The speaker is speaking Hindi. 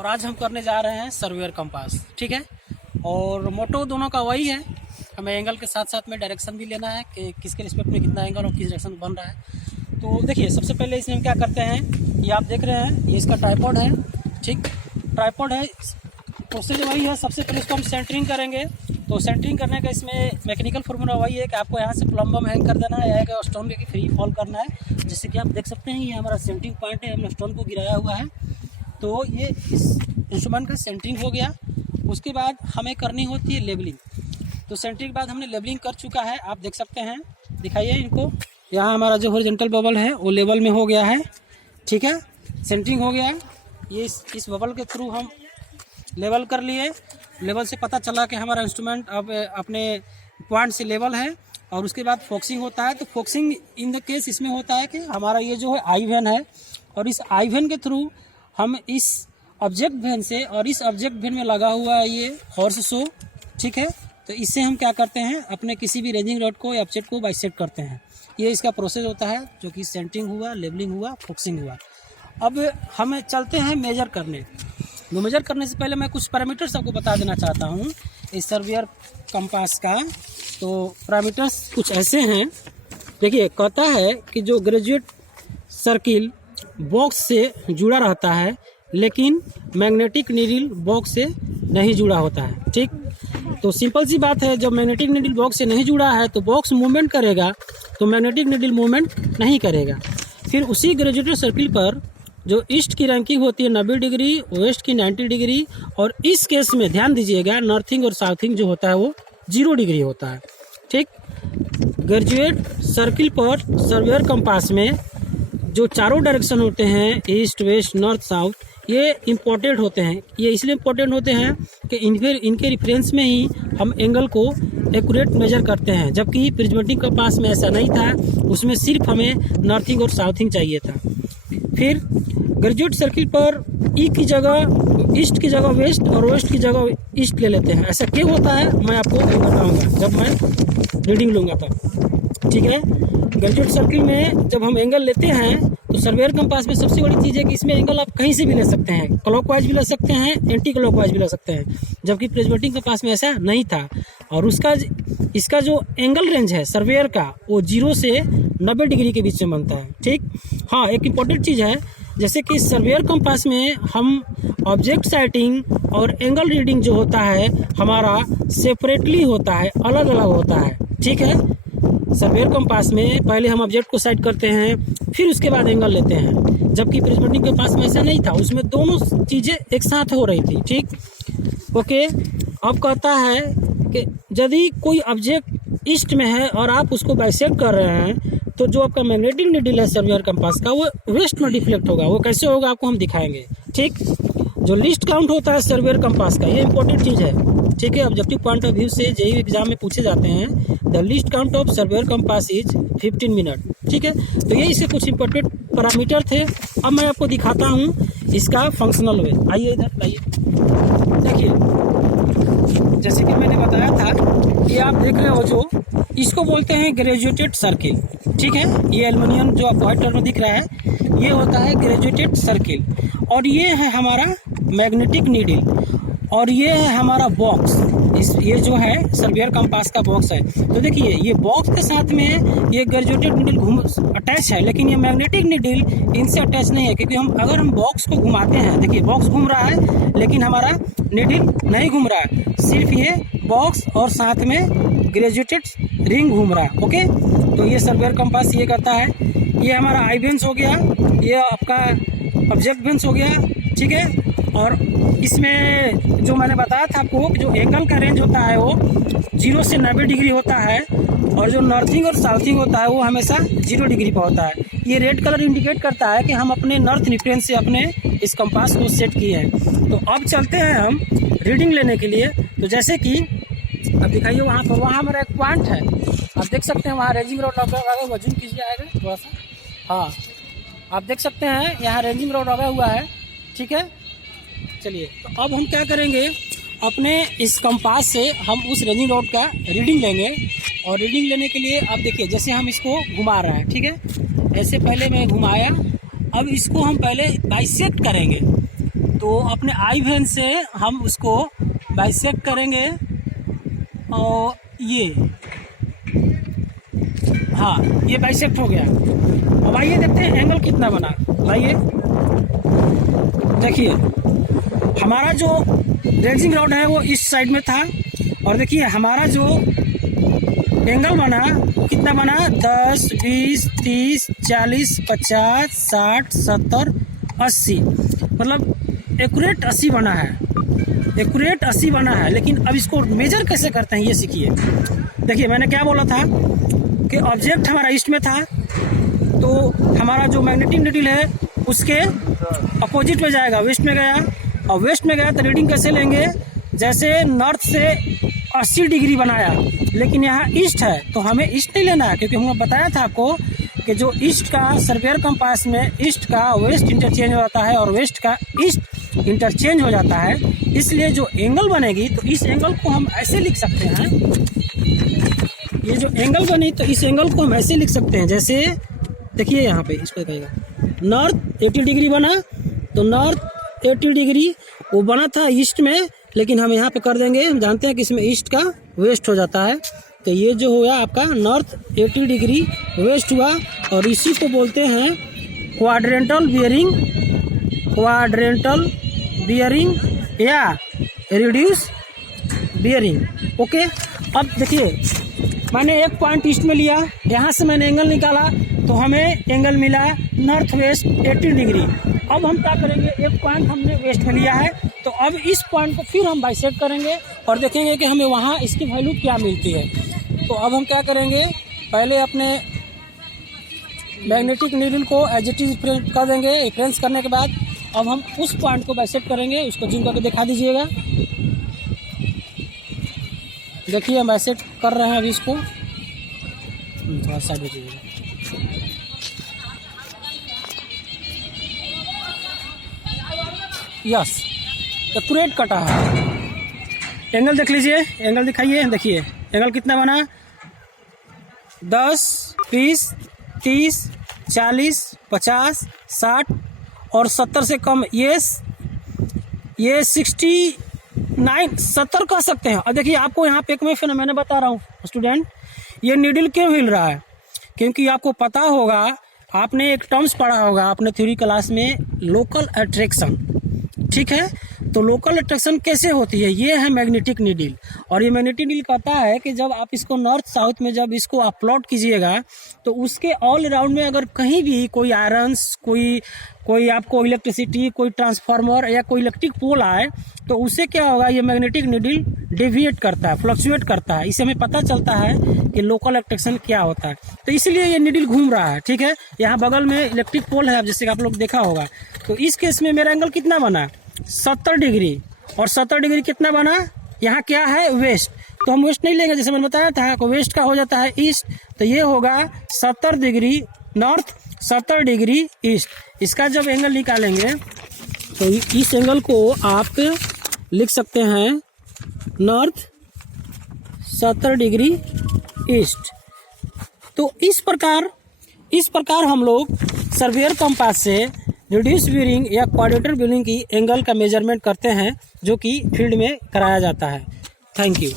और आज हम करने जा रहे हैं सर्वेयर कंपास। ठीक है, और मोटो दोनों का वही है, हमें एंगल के साथ साथ में डायरेक्शन भी लेना है कि किसके रिस्पेक्ट में कितना एंगल और किस डायरेक्शन बन रहा है। तो देखिए, सबसे पहले इसमें हम क्या करते हैं, ये आप देख रहे हैं, ये इसका ट्राइपॉड है। ठीक, ट्राइपॉड है, प्रोसेस वही है। सबसे पहले इसको हम सेंटरिंग करेंगे। तो सेंटरिंग करने का इसमें मैकेनिकल फार्मूला वही है कि आपको यहाँ से प्लम्बम हैंग कर देना है, या स्टोन की फ्री फॉल करना है। जैसे कि आप देख सकते हैं, ये हमारा सेंटरिंग पॉइंट है, हमने स्टोन को गिराया हुआ है। तो ये इस इंस्ट्रूमेंट का सेंटरिंग हो गया। उसके बाद हमें करनी होती है लेबलिंग। तो सेंटरिंग के बाद हमने लेबलिंग कर चुका है, आप देख सकते हैं, दिखाइए इनको। यहाँ हमारा जो हॉरिजॉन्टल बबल है वो लेवल में हो गया है। ठीक है, सेंटरिंग हो गया। ये इस बबल के थ्रू हम लेवल कर लिए। लेवल से पता चला कि हमारा इंस्ट्रूमेंट अब अपने पॉइंट से लेवल है। और उसके बाद फोकसिंग होता है। तो फोकसिंग इन द केस इसमें होता है कि हमारा ये जो है आई वेन है, और इस आई वेन के थ्रू हम इस ऑब्जेक्ट वेन से, और इस ऑब्जेक्ट वेन में लगा हुआ है ये हॉर्स शो। ठीक है, तो इससे हम क्या करते हैं, अपने किसी भी रेंजिंग रॉड को या ऑब्जेक्ट को बाइसेक्ट करते हैं। ये इसका प्रोसेस होता है, जो कि सेंटरिंग हुआ, लेबलिंग हुआ, फोकसिंग हुआ। अब हम चलते हैं मेजर करने। तो मेजर करने से पहले मैं कुछ पैरामीटर्स आपको बता देना चाहता हूँ इस सर्वेयर कंपास का। तो पैरामीटर्स कुछ ऐसे हैं। देखिए, कहता है कि जो ग्रेजुएट सर्किल बॉक्स से जुड़ा रहता है, लेकिन मैग्नेटिक नीडल बॉक्स से नहीं जुड़ा होता है। ठीक, तो सिंपल सी बात है, जब मैग्नेटिक नीडल बॉक्स से नहीं जुड़ा है तो बॉक्स मूवमेंट करेगा, तो मैग्नेटिक नीडल मूवमेंट नहीं करेगा। फिर उसी ग्रेजुएटेड सर्किल पर जो ईस्ट की रैंकिंग होती है 90 डिग्री, वेस्ट की 90 डिग्री, और इस केस में ध्यान दीजिएगा, नॉर्थिंग और साउथिंग जो होता है वो 0 डिग्री होता है। ठीक, ग्रेजुएट सर्किल पर सर्वेयर कंपास में जो चारों डायरेक्शन होते हैं, ईस्ट, वेस्ट, नॉर्थ, साउथ, ये इम्पोर्टेंट होते हैं। ये इसलिए इम्पोर्टेंट होते हैं कि इनके रिफरेंस में ही हम एंगल को एक्यूरेट मेजर करते हैं, जबकि प्रिज्मेटिक कंपास में ऐसा नहीं था। उसमें सिर्फ हमें नॉर्थिंग और साउथिंग चाहिए था। फिर ग्रेजुएट सर्किल पर ई की जगह ईस्ट की जगह वेस्ट और वेस्ट की जगह ईस्ट ले लेते हैं। ऐसा क्यों होता है मैं आपको बताऊंगा जब मैं रीडिंग लूँगा तब। ठीक है, ग्रेजुएट सर्किल में जब हम एंगल लेते हैं तो सर्वेयर कंपास में सबसे बड़ी चीज़ है कि इसमें एंगल आप कहीं से भी ले सकते हैं, क्लॉकवाइज भी ले सकते हैं, एंटी क्लॉकवाइज भी ले सकते हैं, जबकि प्रिज्मेटिक कंपास में ऐसा नहीं था। और इसका जो एंगल रेंज है सर्वेयर का, वो 0 से 90 डिग्री के बीच में बनता है। ठीक, हाँ, एक इम्पोर्टेंट चीज़ है, जैसे कि सर्वेयर कंपास में हम ऑब्जेक्ट साइटिंग और एंगल रीडिंग जो होता है हमारा सेपरेटली होता है, अलग अलग होता है। ठीक है, सर्वेयर कंपास में पहले हम ऑब्जेक्ट को साइट करते हैं, फिर उसके बाद एंगल लेते हैं, जबकि प्रिज्मेटिक कंपास में ऐसा नहीं था, उसमें दोनों चीज़ें एक साथ हो रही थी। ठीक, ओके। अब कहता है कि यदि कोई ऑब्जेक्ट ईस्ट में है और आप उसको बाइसेक्ट कर रहे हैं, तो जो आपका मैग्नेटिक नीडल है सर्वेयर कंपास का, वो वेस्ट में डिफ्लेक्ट होगा। वो कैसे होगा आपको हम दिखाएंगे। ठीक, जो लिस्ट काउंट होता है सर्वेयर कंपास का, ये इंपॉर्टेंट चीज़ है। ठीक है, ऑब्जेक्टिव पॉइंट ऑफ व्यू से जेईई एग्जाम में पूछे जाते हैं, the list count of surveyor compass is 15 minute. ठीक है, तो ये इसके कुछ इंपॉर्टेंट पैरामीटर थे। अब मैं आपको दिखाता हूँ इसका फंक्शनल वे। आइए इधर लाइए, देखिए, जैसे कि मैंने बताया था, ये आप देख रहे हो, जो इसको बोलते हैं ग्रेजुएटेड सर्किल। ठीक है, ये एल्युमिनियम जो आप व्हाइट कलर में दिख रहा है, ये होता है ग्रेजुएटेड सर्किल। और ये है हमारा मैग्नेटिक नीडल, और ये है हमारा बॉक्स। ये जो है सर्वेयर कंपास का बॉक्स है। तो देखिए, ये बॉक्स के साथ में ये ग्रेजुएटेड नीडल अटैच है, लेकिन ये मैग्नेटिक नीडल इनसे अटैच नहीं है, क्योंकि अगर हम बॉक्स को घुमाते हैं, देखिए बॉक्स घूम रहा है, लेकिन हमारा नीडल नहीं घूम रहा है, सिर्फ ये बॉक्स और साथ में ग्रेजुएटेड रिंग घूम रहा है। ओके, तो ये सर्वेयर कंपास ये करता है। ये हमारा आई बेंस हो गया, ये आपका ऑब्जेक्ट बेंस हो गया। ठीक है, और इसमें जो मैंने बताया था आपको, जो एंगल का रेंज होता है वो 0 से 90 डिग्री होता है, और जो नॉर्थिंग और साउथिंग होता है वो हमेशा 0 डिग्री पर होता है। ये रेड कलर इंडिकेट करता है कि हम अपने नॉर्थ रिफरेंस से अपने इस कंपास को सेट किए हैं। तो अब चलते हैं हम रीडिंग लेने के लिए। तो जैसे कि अब दिखाइए, वहाँ पर वहाँ हमारा एक पॉइंट है, आप देख सकते हैं, वहाँ रेंजिंग रॉड लगा हुआ है। वजन कीजिए आएगा थोड़ा सा, हाँ, आप देख सकते हैं यहाँ रेंजिंग रॉड लगा हुआ है। ठीक है, चलिए, तो अब हम क्या करेंगे, अपने इस कंपास से हम उस रेंजिंग रॉड का रीडिंग लेंगे। और रीडिंग लेने के लिए आप देखिए, जैसे हम इसको घुमा रहे हैं, ठीक है, ऐसे पहले मैं घुमाया, अब इसको हम पहले बाइसेक्ट करेंगे। तो अपने आई वेन से हम उसको बाइसेक्ट करेंगे और ये, हाँ ये बाइसेक्ट हो गया। अब आइए देखते हैं एंगल कितना बना। आइए देखिए, हमारा जो रेजिंग रॉड है वो इस साइड में था, और देखिए हमारा जो एंगल बना वो कितना बना, 10, 20, 30, 40, 50, 60, 70, 80, मतलब एक्यूरेट 80 बना है, एक्यूरेट 80 बना है। लेकिन अब इसको मेजर कैसे करते हैं ये सीखिए। देखिए मैंने क्या बोला था कि ऑब्जेक्ट हमारा ईस्ट में था, तो हमारा जो मैग्नेटिक नीडल है उसके अपोजिट में जाएगा, वेस्ट में गया, और वेस्ट में गया तो रीडिंग कैसे लेंगे, जैसे नॉर्थ से 80 डिग्री बनाया, लेकिन यहाँ ईस्ट है तो हमें ईस्ट नहीं लेना है, क्योंकि हमने बताया था आपको कि जो ईस्ट का सर्वेयर कंपास में ईस्ट का वेस्ट इंटरचेंज हो जाता है और वेस्ट का ईस्ट इंटरचेंज हो जाता है। इसलिए जो एंगल बनेगी तो इस एंगल को हम ऐसे लिख सकते हैं, ये जो एंगल बनी तो इस एंगल को हम ऐसे लिख सकते हैं, जैसे देखिए यहाँ पे इसको कहेगा नॉर्थ 80 डिग्री बना, तो नॉर्थ 80 डिग्री वो बना था ईस्ट में, लेकिन हम यहाँ पे कर देंगे, हम जानते हैं कि इसमें ईस्ट का वेस्ट हो जाता है, तो ये जो हुआ आपका नॉर्थ 80 डिग्री वेस्ट हुआ, और इसी को बोलते हैं क्वाड्रेंटल बियरिंग, क्वाड्रेंटल बियरिंग या रिड्यूस बियरिंग। ओके, अब देखिए मैंने एक पॉइंट ईस्ट में लिया, यहाँ से मैंने एंगल निकाला तो हमें एंगल मिला नॉर्थ वेस्ट 80 डिग्री। अब हम क्या करेंगे, एक पॉइंट हमने वेस्ट में लिया है, तो अब इस पॉइंट को फिर हम बाइसेक्ट करेंगे और देखेंगे कि हमें वहाँ इसकी वैल्यू क्या मिलती है। तो अब हम क्या करेंगे, पहले अपने मैग्नेटिक नीडल को एज इट इज कर देंगे, रिफरेंस करने के बाद अब हम उस पॉइंट को बाइसेक्ट करेंगे। उसको जिम करके दिखा दीजिएगा। देखिए हम बाइसेक्ट कर रहे हैं अभी इसको, थोड़ा साइड हो जाइएगा। यस, एक्यूरेट कटा है। एंगल देख लीजिए, एंगल दिखाइए, देखिए एंगल कितना बना, 10, 20, 30, 40, 50, 60 और 70 से कम, ये 69, 70 कह सकते हैं। और देखिए आपको यहाँ पे एक में फिर मैंने बता रहा हूँ स्टूडेंट, ये नीडल क्यों हिल रहा है, क्योंकि आपको पता होगा, आपने एक टर्म्स पढ़ा होगा अपने थ्योरी क्लास में, लोकल अट्रैक्शन। ठीक है, तो लोकल अट्रैक्शन कैसे होती है, ये है मैग्नेटिक नीडल। और ये मैग्नेटिक नीडल कहता है कि जब आप इसको नॉर्थ साउथ में जब इसको आप प्लॉट कीजिएगा तो उसके ऑल अराउंड में अगर कहीं भी कोई आयरन्स, कोई आपको इलेक्ट्रिसिटी, कोई ट्रांसफार्मर या कोई इलेक्ट्रिक पोल आए तो उससे क्या होगा, ये मैग्नेटिक नीडल डेविएट करता है, फ्लक्चुएट करता है। इससे हमें पता चलता है कि लोकल अट्रैक्शन क्या होता है। तो इसलिए ये नीडल घूम रहा है। ठीक है, यहाँ बगल में इलेक्ट्रिक पोल है, जैसे कि आप लोग देखा होगा। तो इस केस में मेरा एंगल कितना बना, 70 डिग्री, और 70 डिग्री कितना बना, यहाँ क्या है, वेस्ट। तो हम वेस्ट नहीं लेंगे, जैसे मैंने बताया था कि वेस्ट का हो जाता है ईस्ट, तो ये होगा 70 डिग्री नॉर्थ, 70 डिग्री ईस्ट। इसका जब एंगल निकालेंगे तो इस एंगल को आप लिख सकते हैं नॉर्थ 70 डिग्री ईस्ट। तो इस प्रकार हम लोग सर्वेयर कंपास से रिड्यूस बियरिंग या क्वाड्रेंटल बियरिंग की एंगल का मेजरमेंट करते हैं, जो कि फील्ड में कराया जाता है। Thank you.